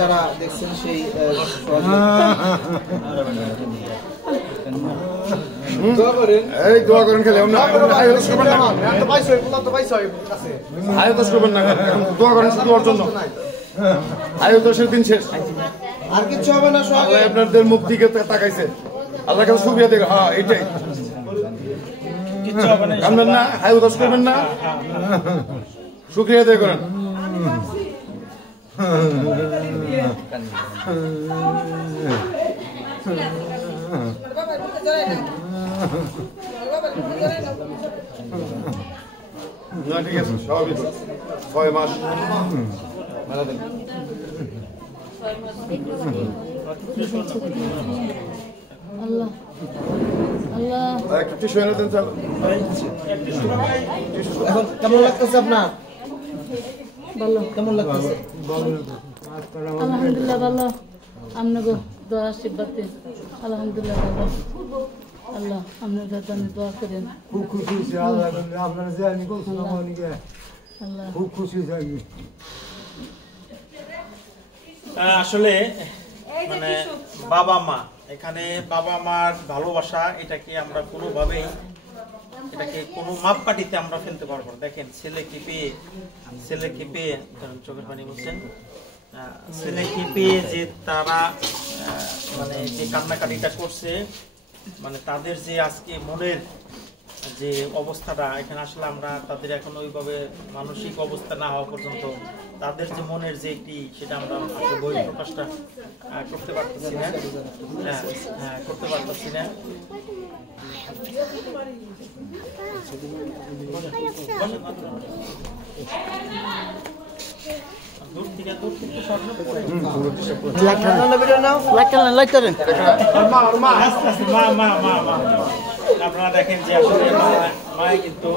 যারা দেখছেন সেই দোয়া করেন খেলে দোয়া করেন শুধু ওর জন্য আয়ুতোষের দিন শেষ আর কিছু হবে না আপনাদের মুখ দিকে তাকাইছে আল্লাহ কাছে শুকরিয়া দেখ হ্যাঁ এটাই কামবেন না আয়ুতোষ করবেন না শুকরিয়া দেখ করেন না ঠিক আছে স্বাভাবিক 6 মাস আল্লাহ আল্লাহ একটু টিস্যু এনে দেন এখন কেমন লাগতেছে আপনার ভালো কেমন লাগতেছে আলহামদুলিল্লাহ ভালো আপনাকে দোয়া আশীর্বাদে আলহামদুলিল্লাহ ভালো আল্লাহ আপনার জন্য দোয়া করেন খুব খুশি হয়েছে আল্লাহ আপনারা জানি আল্লাহ খুব খুশি থাকি আসলে মানে বাবা মা এখানে বাবা মার ভালোবাসা এটাকে আমরা কোনোভাবেই এটাকে কোনো মাপকাঠিতে আমরা ফেলতে পারবো না। দেখেন ছেলেকে পেয়ে চোখের পানি বলছেন ছেলেকে পেয়ে যে তারা মানে যে কান্নাকাটিটা করছে মানে তাদের যে আজকে মনের যে অবস্থাটা এখানে আসলে আমরা তাদের এখন ওইভাবে মানসিক অবস্থা না হওয়া পর্যন্ত তাদের যে মনের যে একটি সেটা আমরা বই প্রকাশটা করতে পারতেছি না করতে পারতেছি না আপনারা দেখেন যে আসলে মায় কিন্তু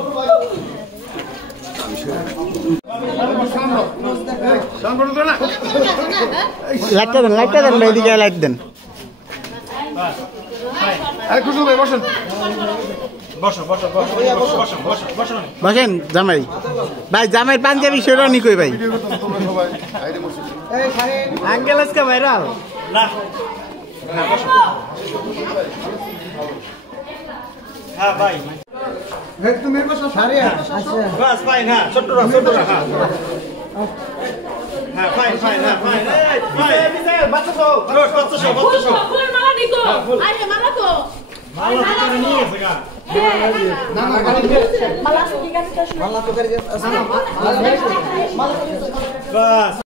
বসেন জামাই ভাই জামাই পাঞ্জাবি শেরওয়ানি কই ভাই আঙ্কেল আজকে ভাইরাল না হ্যাঁ ভাই তুমি সারি বাস ফাইন হ্যাঁ ছোটরা হ্যাঁ ফাইন বাচ্চা মালা নিকো আরে মালা তো মালা নিয়ে গেছে গা মালা তো গাড়ি মালা তো গাড়ি বাস